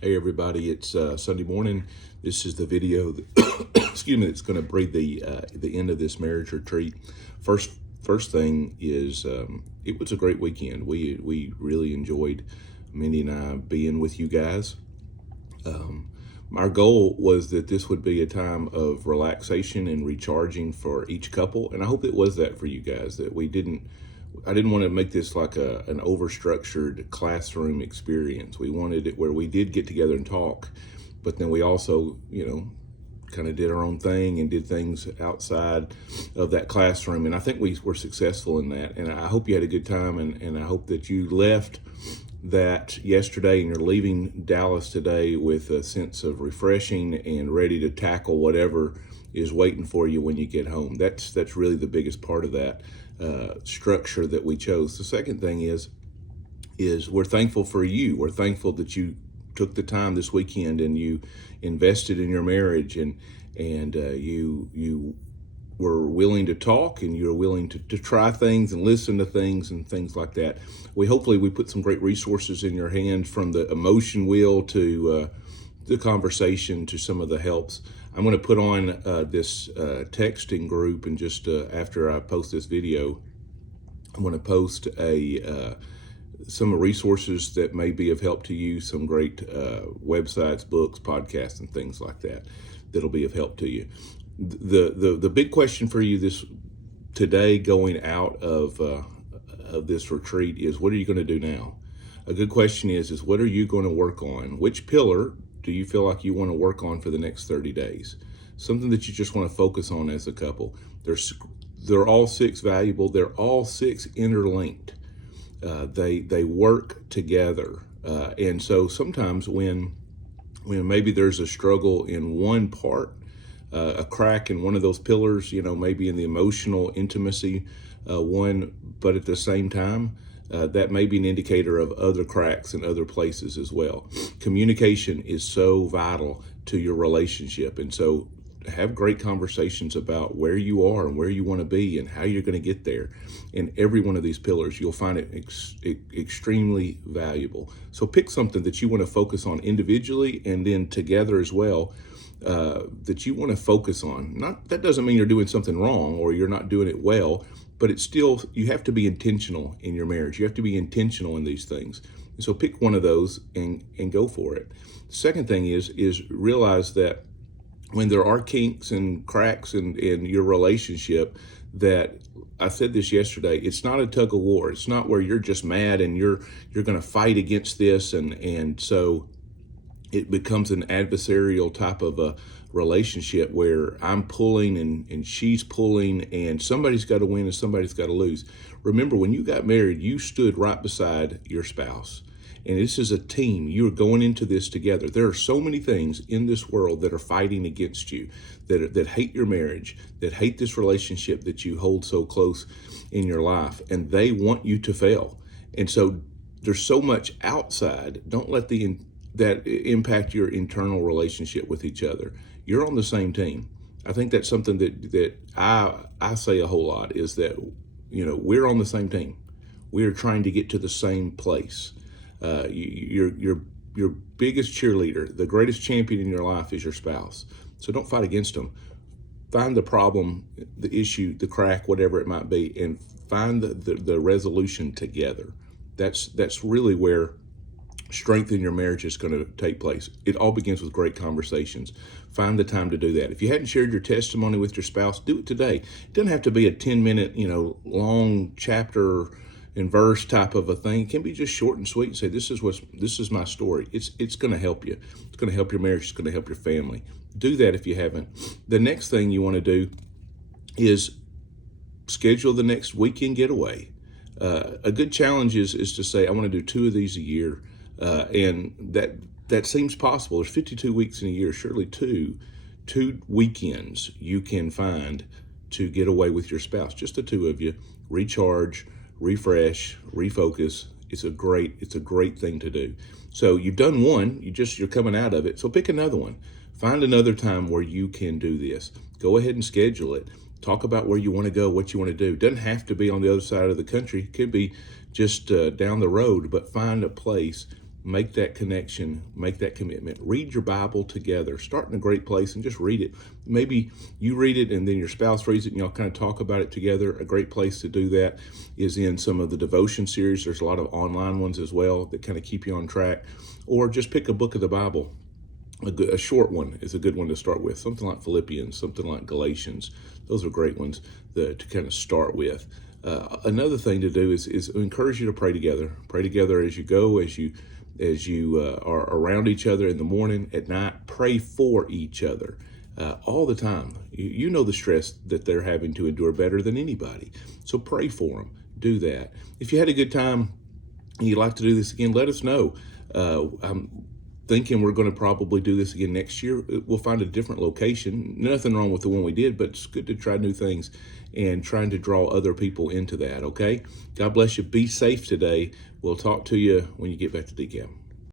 Hey everybody, it's Sunday morning. This is the video that, excuse me, that's going to breathe the end of this marriage retreat. First first thing is it was a great weekend. We really enjoyed Mindy and I being with you guys. Our goal was that this would be a time of relaxation and recharging for each couple, and I hope it was that for you guys. That I didn't want to make this like an over-structured classroom experience. We wanted it where we did get together and talk, but then we also, kind of did our own thing and did things outside of that classroom. And I think we were successful in that. And I hope you had a good time, and I hope that you left that yesterday and you're leaving Dallas today with a sense of refreshing and ready to tackle whatever is waiting for you when you get home. That's really the biggest part of that structure that we chose. The second thing is we're thankful for you. We're thankful that you took the time this weekend and you invested in your marriage, and you were willing to talk, and you're willing to try things and listen to things and things like that. Hopefully we put some great resources in your hand, from the emotion wheel to the conversation to some of the helps. I'm going to put on this texting group, and just after I post this video, I'm going to post some resources that may be of help to you, some great websites, books, podcasts, and things like that that'll be of help to you. The big question for you today, going out of this retreat, is what are you going to do now? A good question is what are you going to work on? Which pillar do you feel like you want to work on for the next 30 days? Something that you just want to focus on as a couple. They're all six valuable. They're all six interlinked. They work together. And so sometimes when maybe there's a struggle in one part, a crack in one of those pillars, maybe in the emotional intimacy one, but at the same time, that may be an indicator of other cracks in other places as well. Communication is so vital to your relationship. And so have great conversations about where you are and where you want to be and how you're going to get there. In every one of these pillars, you'll find it extremely valuable. So pick something that you want to focus on individually and then together as well, that you want to focus on. That doesn't mean you're doing something wrong or you're not doing it well, but it's still, you have to be intentional in your marriage. You have to be intentional in these things. And so pick one of those and go for it. The second thing is realize that when there are kinks and cracks in your relationship, that I said this yesterday, it's not a tug of war. It's not where you're just mad and you're going to fight against this, and so it becomes an adversarial type of a relationship where I'm pulling and she's pulling, and somebody's got to win and somebody's got to lose. Remember, when you got married, you stood right beside your spouse. And this is a team. You are going into this together. There are so many things in this world that are fighting against you, that hate your marriage, that hate this relationship that you hold so close in your life, and they want you to fail. And so there's so much outside. Don't let that impact your internal relationship with each other. You're on the same team. I think that's something that I say a whole lot, is that we're on the same team. We are trying to get to the same place. Your biggest cheerleader, the greatest champion in your life, is your spouse. So don't fight against them. Find the problem, the issue, the crack, whatever it might be, and find the resolution together. That's really where strength in your marriage is going to take place. It all begins with great conversations. Find the time to do that. If you hadn't shared your testimony with your spouse, do it today. It doesn't have to be a 10-minute, long chapter and verse type of a thing. It can be just short and sweet, and say, this is my story. It's going to help you. It's going to help your marriage. It's going to help your family. Do that if you haven't. The next thing you want to do is schedule the next weekend getaway. A good challenge is to say, I want to do 2 of these a year. And that seems possible. There's 52 weeks in a year. Surely two weekends you can find to get away with your spouse, just the two of you, recharge, refresh, refocus. It's a great thing to do. So you've done one, you're coming out of it. So pick another one. Find another time where you can do this. Go ahead and schedule it. Talk about where you want to go, what you want to do. It doesn't have to be on the other side of the country. It could be just down the road, but find a place. make that connection, make that commitment. Read your Bible together. Start in a great place and just read it. Maybe you read it and then your spouse reads it and y'all kind of talk about it together. A great place to do that is in some of the devotion series. There's a lot of online ones as well that kind of keep you on track. Or just pick a book of the Bible. A short one is a good one to start with. Something like Philippians, something like Galatians. Those are great ones to kind of start with. Another thing to do is encourage you to pray together. Pray together as you go, as you are around each other in the morning, at night. Pray for each other all the time. You know the stress that they're having to endure better than anybody. So pray for them. Do that. If you had a good time and you'd like to do this again, let us know. I'm thinking we're going to probably do this again next year. We'll find a different location. Nothing wrong with the one we did, but it's good to try new things and trying to draw other people into that, okay? God bless you. Be safe today. We'll talk to you when you get back to DCAM.